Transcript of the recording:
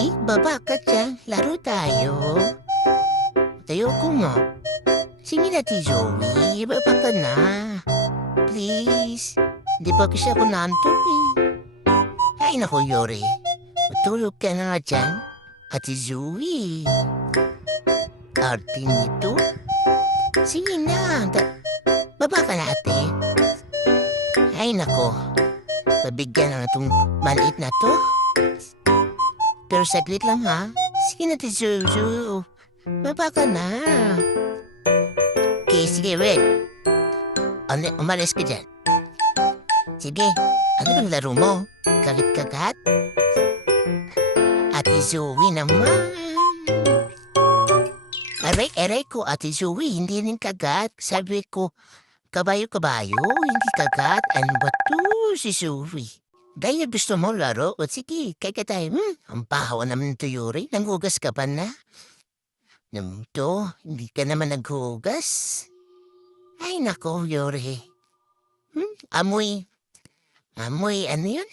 Sige, baba ka dyan. Laro tayo. Tayo ko nga. Sige na, Zoe. Baba ka na. Please. Di ba kasi ako nantok eh. Ay, naku, Yori. Matulog ka na nga dyan. Ate Zoe. Arte nito. Sige na. Baba ka na, ate. Ay, nako. Pabigyan na itong maliit na to. Pero saglit lang, ha? Sige na, Ate Zuzu. Baba ka na. Okay, sige, wait. Umalis ka dyan. Sige, ano bang laro mo? Kagat-kagat? Ate Zoe naman. Aray ko, Ate Zoe, hindi rin kagat. Sabi ko, kabayo-kabayo, hindi kagat. Ano ba to, si Zoe? Dahil gusto mo laro, o sige, kaya tayo. Ang bahaw naman ito, Yuri. Nanghugas ka pa na? Hindi ka naman naghugas. Ay, nako, Yuri. Amoy, ano yun?